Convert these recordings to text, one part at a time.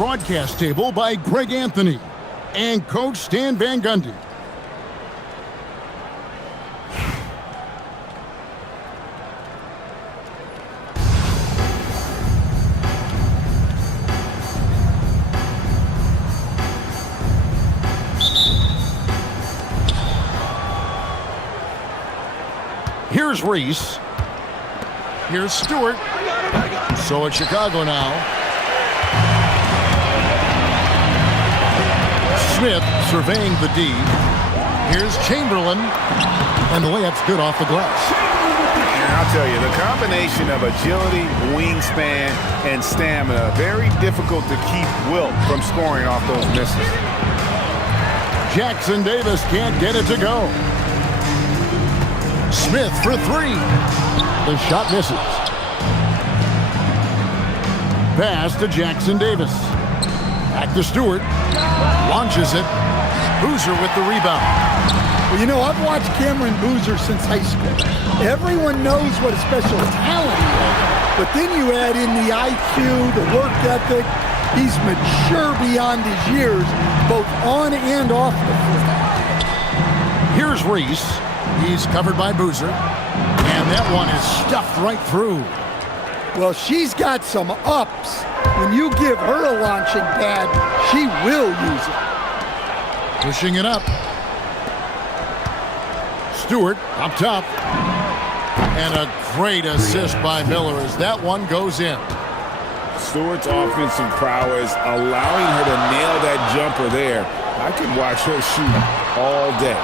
Broadcast table by Greg Anthony and Coach Stan Van Gundy. Here's Reese. Here's Stewart. So it's Chicago now. Smith surveying the D. Here's Chamberlain. And the layup's good off the glass. And I'll tell you, the combination of agility, wingspan, and stamina, very difficult to keep Wilt from scoring off those misses. Jackson Davis can't get it to go. Smith for three. The shot misses. Pass to Jackson Davis. Back to Stewart. Launches it. Boozer with the rebound. Well, you know, I've watched Cameron Boozer since high school. Everyone knows what a special talent he is. But then you add in the IQ, the work ethic. He's mature beyond his years, both on and off the floor. Here's Reese. He's covered by Boozer. And that one is stuffed right through. Well, she's got some ups. When you give her a launching pad, she will use it. Pushing it up. Stewart up top. And a great assist by Miller as that one goes in. Stewart's offensive prowess allowing her to nail that jumper there. I could watch her shoot all day.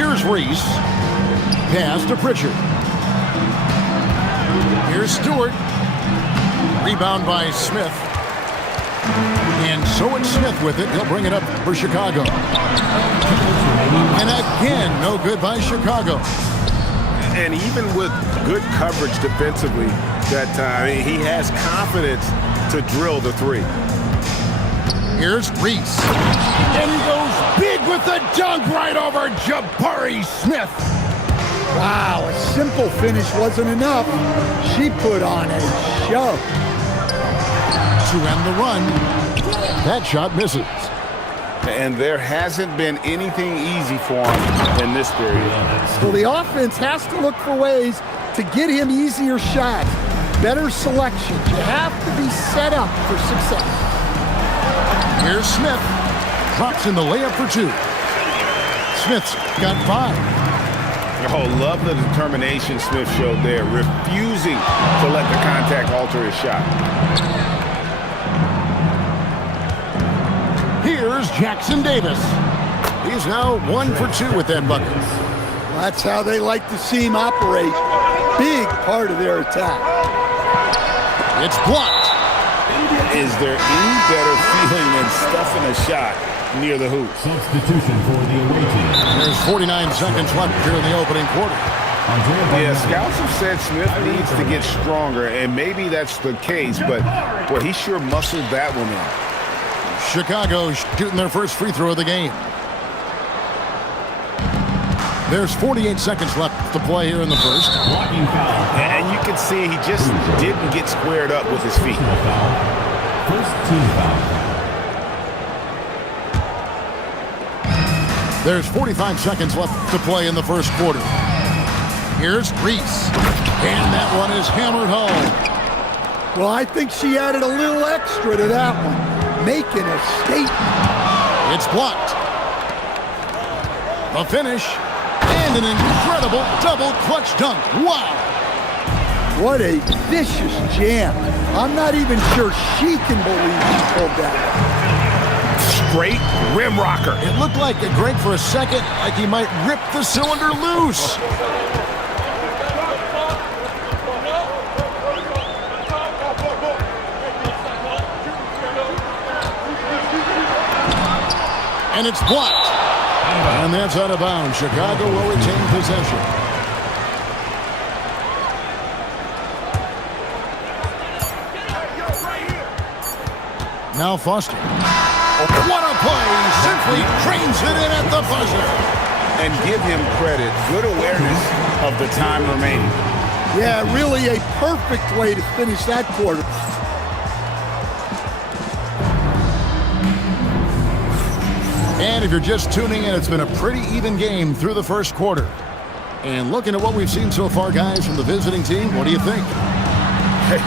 Here's Reese. Pass to Pritchard. Here's Stewart. Rebound by Smith. And so it's Smith with it. He'll bring it up for Chicago. And again, no good by Chicago. And even with good coverage defensively that time, he has confidence to drill the three. Here's Reese. And he goes big with the dunk right over Jabari Smith. Wow, a simple finish wasn't enough. She put on a show. To end the run, that shot misses. And there hasn't been anything easy for him in this period. Well, the offense has to look for ways to get him easier shots, better selections. You have to be set up for success. Here's Smith. Drops in the layup for two. Smith's got 5. Oh, love the determination Smith showed there, refusing to let the contact alter his shot. Here's Jackson Davis. He's now 1 for 2 with that bucket. That's how they like to see him operate. Big part of their attack. It's blocked. Is there any better feeling than stuffing a shot near the hoop? Substitution for the away team. There's 49 seconds left here in the opening quarter. Yeah, scouts have said Smith needs to get stronger, and maybe that's the case, but boy, he sure muscled that one in. Chicago shooting their first free throw of the game. There's 48 seconds left to play here in the first. Blocking foul. And you can see he just didn't get squared up with his feet. First team foul. There's 45 seconds left to play in the first quarter. Here's Reese. And that one is hammered home. Well, I think she added a little extra to that one, making a statement. It's blocked. A finish. And an incredible double clutch dunk. Wow. What a vicious jam. I'm not even sure she can believe she pulled that. Straight rim rocker. It looked like a Greg for a second, like he might rip the cylinder loose. And it's blocked. And that's out of bounds. Chicago will retain possession. Now Foster. What a play! Simply trains it in at the buzzer. And give him credit. Good awareness of the time remaining. Yeah, really a perfect way to finish that quarter. And if you're just tuning in, it's been a pretty even game through the first quarter. And looking at what we've seen so far, guys, from the visiting team, what do you think? Hey,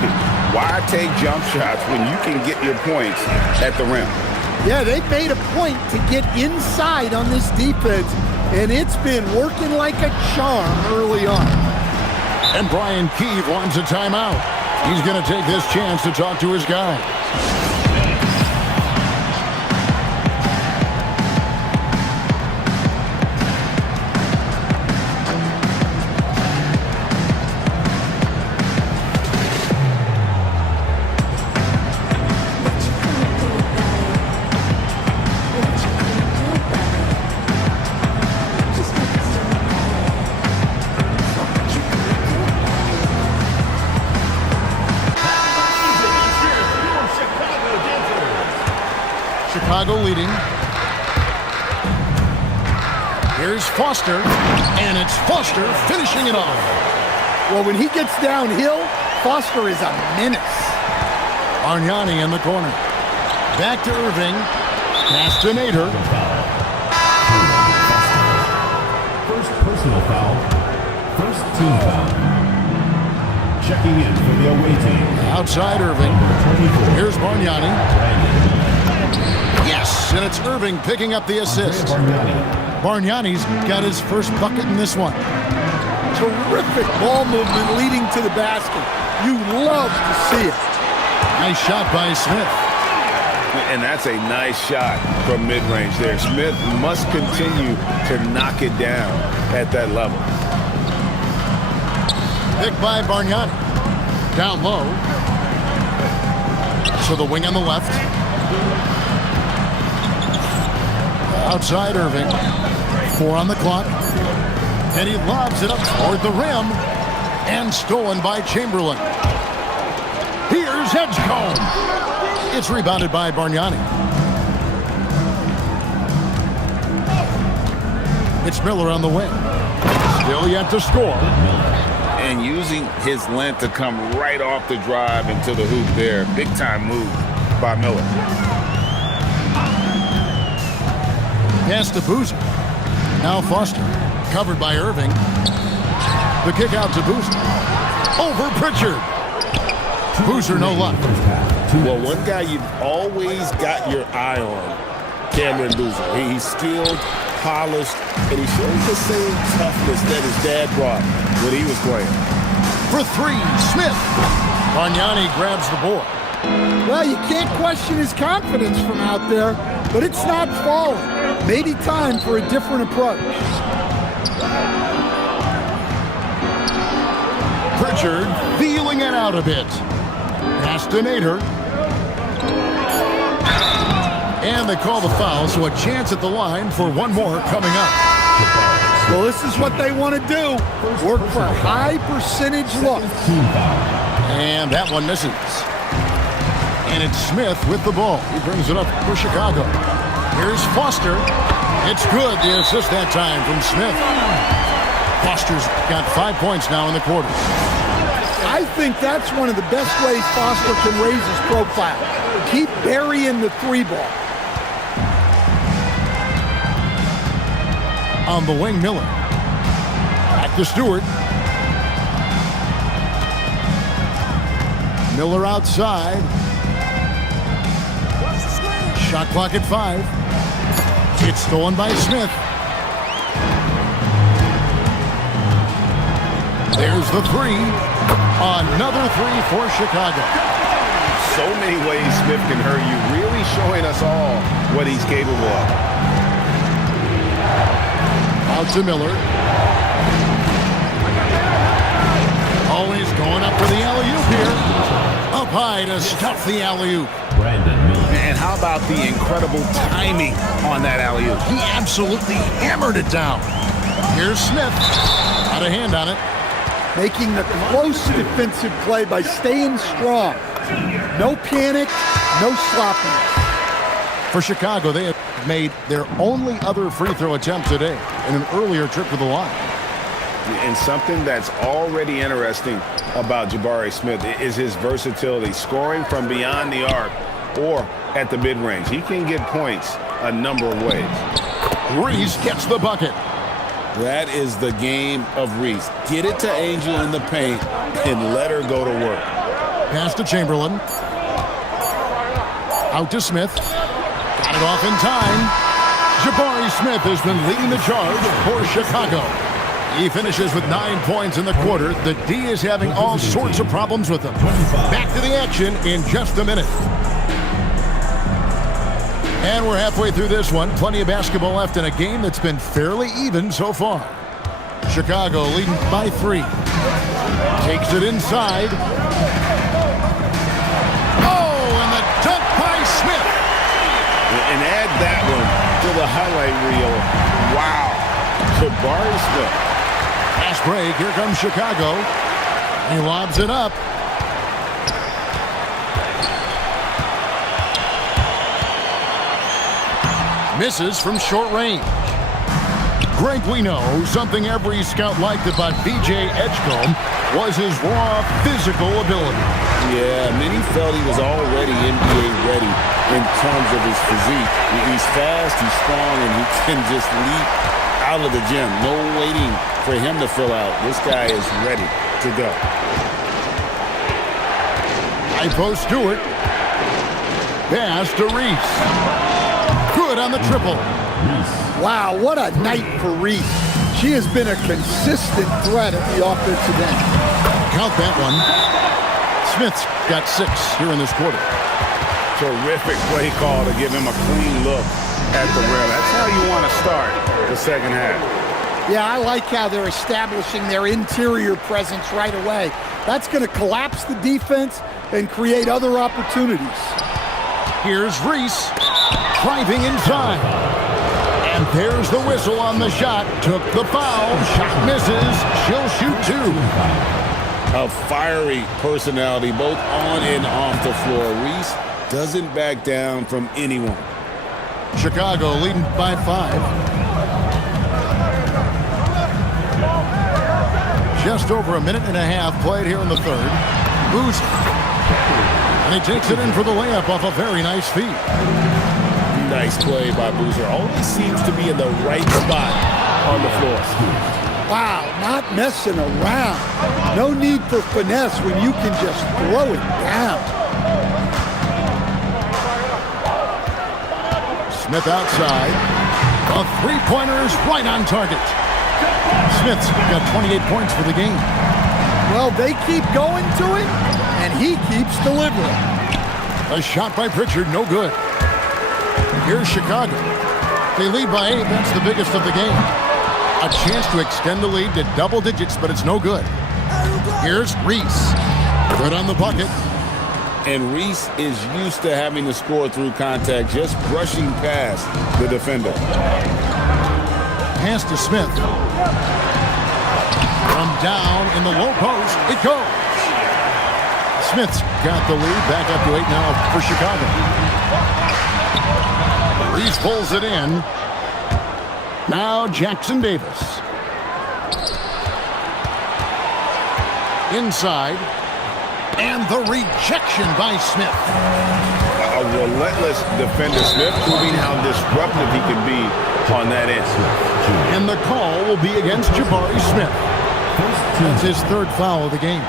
why take jump shots when you can get your points at the rim? Yeah, they've made a point to get inside on this defense, and it's been working like a charm early on. And Brian Keefe wants a timeout. He's going to take this chance to talk to his guys. Chicago leading. Here's Foster, and it's Foster finishing it off. Well, when he gets downhill, Foster is a menace. Bargnani in the corner. Back to Irving. Pass to Nader. First personal foul. First team foul. Checking in for the away team. Outside Irving. 24. Here's Bargnani. Brandon. Yes, and it's Irving picking up the assist. Bargnani's got his first bucket in this one. Terrific ball movement leading to the basket. You love to see it. Nice shot by Smith. And that's a nice shot from mid-range there. Smith must continue to knock it down at that level. Picked by Bargnani. Down low. So the wing on the left. Outside Irving. 4 on the clock. And he lobs it up toward the rim. And stolen by Chamberlain. Here's Edgecombe. It's rebounded by Bargnani. It's Miller on the wing. Still yet to score. And using his length to come right off the drive into the hoop there. Big time move by Miller. Pass to Boozer. Now Foster. Covered by Irving. The kick out to Boozer. Over Pritchard. Boozer no luck. Well, one guy you've always got your eye on, Cameron Boozer. He's skilled, polished, and he shows the same toughness that his dad brought when he was playing. For 3, Smith. Bargnani grabs the board. Well, you can't question his confidence from out there, but it's not falling. Maybe time for a different approach. Pritchard feeling it out a bit. Pass to Nader. And they call the foul, so a chance at the line for one more coming up. Well, this is what they want to do. Work for high percentage looks. And that one misses. And it's Smith with the ball. He brings it up for Chicago. Here's Foster. It's good. The assist that time from Smith. Foster's got 5 points now in the quarter. I think that's one of the best ways Foster can raise his profile. Keep burying the 3-ball. On the wing, Miller. Back to Stewart. Miller outside. Shot clock at 5. It's stolen by Smith. There's the 3. Another 3 for Chicago. So many ways Smith can hurt you, really showing us all what he's capable of. Out to Miller. Always going up for the alley-oop here. Up high to stuff the alley-oop. Brandon Miller. And how about the incredible timing on that alley-oop? He absolutely hammered it down. Here's Smith. Got a hand on it. Making the close defensive play by staying strong. No panic, no sloppiness. For Chicago, they have made their only other free throw attempt today in an earlier trip to the line. And something that's already interesting about Jabari Smith is his versatility, scoring from beyond the arc or at the mid-range. He can get points a number of ways. Reese gets the bucket. That is the game of Reese. Get it to Angel in the paint and let her go to work. Pass to Chamberlain. Out to Smith. Got it off in time. Jabari Smith has been leading the charge for Chicago. He finishes with 9 points in the quarter. The D is having all sorts of problems with him. Back to the action in just a minute. And we're halfway through this one. Plenty of basketball left in a game that's been fairly even so far. Chicago leading by 3. Takes it inside. Oh, and the dunk by Smith. And add that one to the highlight reel. Wow. Jabari Smith. Fast break. Here comes Chicago. He lobs it up. Misses from short range. Greg, we know something every scout liked about B.J. Edgecombe was his raw physical ability. Yeah, many felt he was already NBA ready in terms of his physique. He's fast, he's strong, and he can just leap out of the gym. No waiting for him to fill out. This guy is ready to go. High post Stewart. Pass to Reese. Good on the triple. Wow, what a night for Reese. She has been a consistent threat at the offensive end. Count that one. Smith's got 6 here in this quarter. Terrific play call to give him a clean look at the rim. That's how you want to start the second half. Yeah, I like how they're establishing their interior presence right away. That's going to collapse the defense and create other opportunities. Here's Reese driving inside. And there's the whistle on the shot. Took the foul. Shot misses. She'll shoot 2. A fiery personality both on and off the floor. Reese doesn't back down from anyone. Chicago leading by 5. Just over a minute and a half played here in the third. Boozer. And he takes it in for the layup off a very nice feed. Nice play by Boozer. Always seems to be in the right spot on the floor. Wow, not messing around. No need for finesse when you can just throw it down. Smith outside. A three-pointer is right on target. Smith's got 28 points for the game. Well, they keep going to him, and he keeps delivering. A shot by Pritchard, no good. Here's Chicago. They lead by 8. That's the biggest of the game. A chance to extend the lead to double digits, but it's no good. Here's Reese. Good on the bucket. And Reese is used to having to score through contact, just brushing past the defender. Pass to Smith. From down in the low post, it goes. Smith's got the lead, back up to 8 now for Chicago. Reese pulls it in. Now Jackson Davis. Inside. And the rejection by Smith. A relentless defender. Smith proving how disruptive he can be on that end. And the call will be against Jabari Smith. That's his 3rd foul of the game.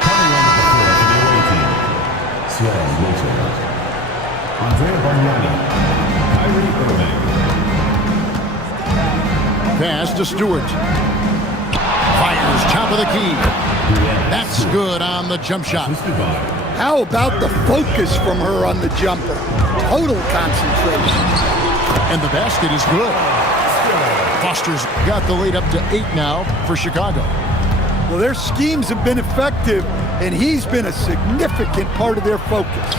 Coming on the floor for the away team. Swell Wilton. Andrea Bargnani. Kyrie Irving. Pass to Stewart. Fires top of the key. That's good on the jump shot. How about the focus from her on the jumper? Total concentration. And the basket is good. Foster's got the lead up to 8 now for Chicago. Well, their schemes have been effective, and he's been a significant part of their focus.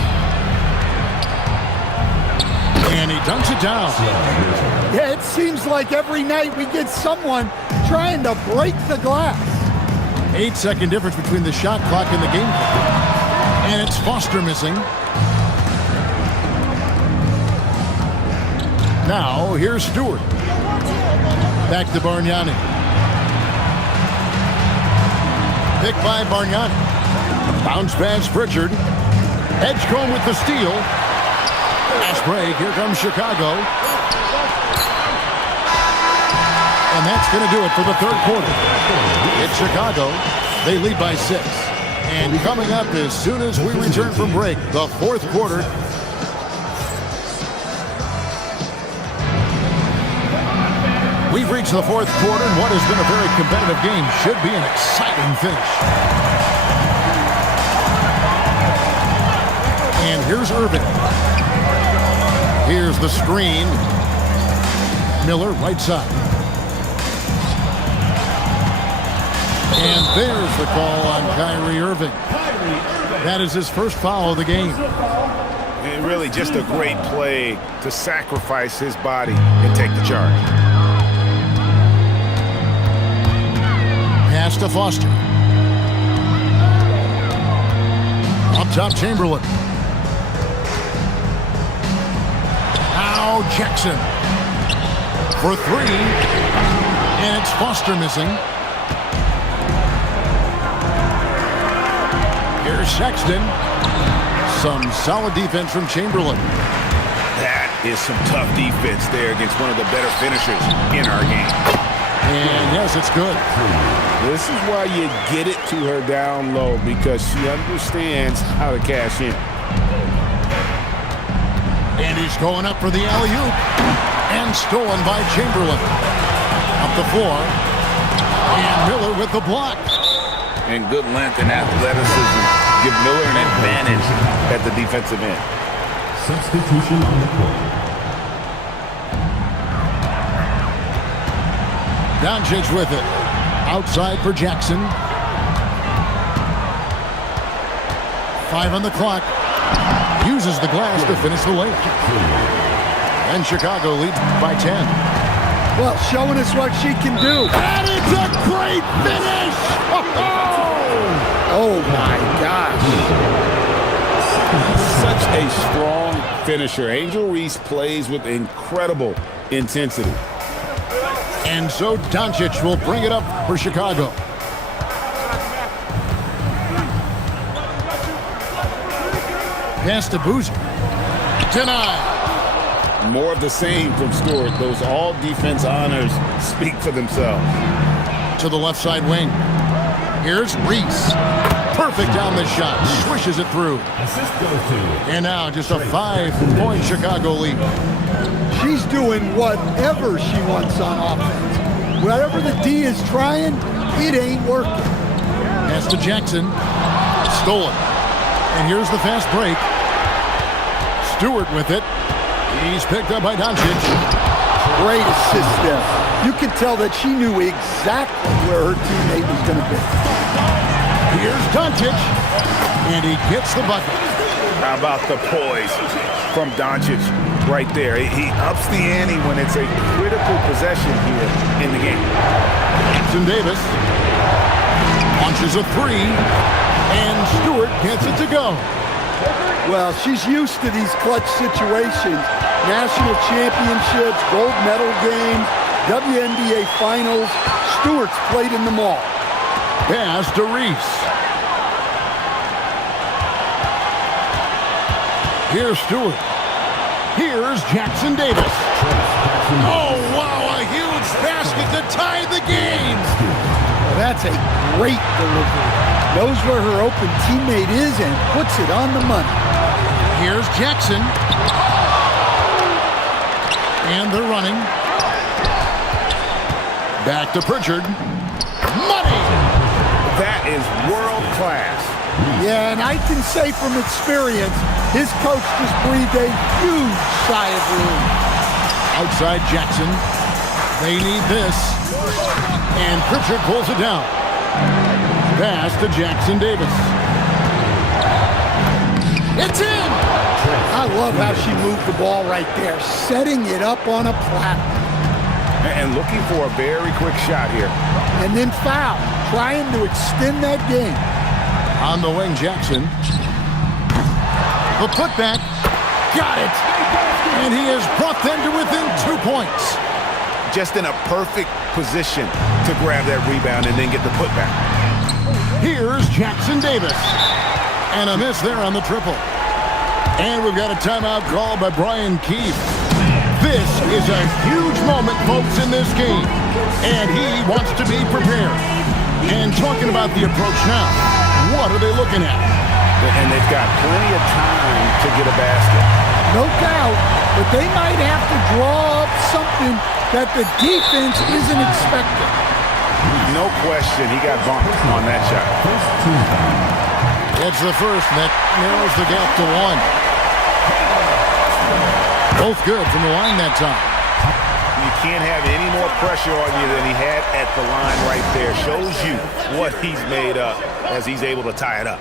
And he dunks it down. Yeah, it seems like every night we get someone trying to break the glass. 8-second difference between the shot clock and the game clock. And it's Foster missing. Now, here's Stewart. Back to Bargnani. pick by Bargnani. Bounce pass Pritchard. Edgecombe with the steal. Fast break. Here comes Chicago. And that's going to do it for the third quarter. It's Chicago. They lead by 6. And coming up as soon as we return from break, the fourth quarter. We've reached the fourth quarter, and what has been a very competitive game should be an exciting finish. And here's Irving. Here's the screen. Miller, right side. And there's the call on Kyrie Irving. That is his first foul of the game. And really just a great play to sacrifice his body and take the charge. Pass to Foster. Up top, Chamberlain. Now Jackson. For 3. And it's Foster missing. Here's Sexton. Some solid defense from Chamberlain. That is some tough defense there against one of the better finishers in our game. And yes, it's good. This is why you get it to her down low, because she understands how to cash in. And he's going up for the alley-oop. And stolen by Chamberlain. Up the floor. And Miller with the block. And good length and athleticism give Miller an advantage at the defensive end. Substitution on the court. Doncic with it. Outside for Jackson. 5 on the clock. Uses the glass to finish the layup. And Chicago leads by 10. Well, showing us what she can do. And it's a great finish! Oh, my gosh. Such a strong finisher. Angel Reese plays with incredible intensity. And so Doncic will bring it up for Chicago. Pass to Boozer. Denied. More of the same from Stewart. Those all-defense honors speak for themselves. To the left side wing. Here's Reese. Perfect down the shot. Swishes it through. Assist goes to. And now just a 5-point Chicago lead. She's doing whatever she wants on offense. Whatever the D is trying, it ain't working. Pass to Jackson. Stolen. And here's the fast break. Stewart with it. He's picked up by Doncic. Great assist there. You can tell that she knew exactly where her teammate was going to be. Here's Doncic. And he gets the bucket. How about the poise from Doncic right there? He ups the ante when it's a critical possession here in the game. Jackson Davis launches a 3. And Stewart gets it to go. Well, she's used to these clutch situations. National championships, gold medal games, WNBA finals. Stewart's played in them all. Pass to Reese. Here's Stewart. Here's Jackson Davis. Oh, wow, a huge basket to tie the game. Well, that's a great delivery. Knows where her open teammate is and puts it on the money. Here's Jackson. And they're running. Back to Pritchard. Money! That is world class. Yeah, and I can say from experience, his coach just breathed a huge sigh of relief. Outside Jackson. They need this. And Pritchard pulls it down. Pass to Jackson Davis. It's in! I love how she moved the ball right there, setting it up on a platform. And looking for a very quick shot here. And then foul, trying to extend that game. On the wing, Jackson. The putback. Got it! And he has brought them to within 2 points. Just in a perfect position to grab that rebound and then get the putback. Here's Jackson Davis. And a miss there on the triple. And we've got a timeout called by Brian Keefe. This is a huge moment, folks, in this game. And he wants to be prepared. And talking about the approach now, what are they looking at? And they've got plenty of time to get a basket. No doubt, but they might have to draw up something that the defense isn't expecting. No question, he got bumped on that shot. It's the first that narrows the gap to one. Both good from the line that time. You can't have any more pressure on you than he had at the line right there. Shows you what he's made up as he's able to tie it up.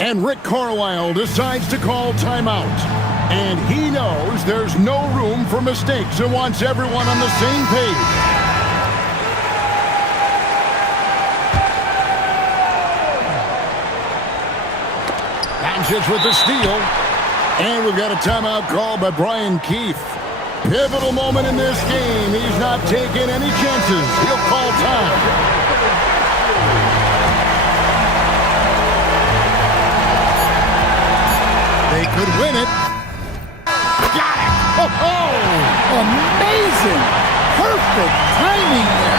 And Rick Carlisle decides to call timeout. And he knows there's no room for mistakes and wants everyone on the same page. Sanchez with the steal. And we've got a timeout called by Brian Keefe. Pivotal moment in this game. He's not taking any chances. He'll call time. They could win it. Got it! Oh, Amazing! Perfect timing there.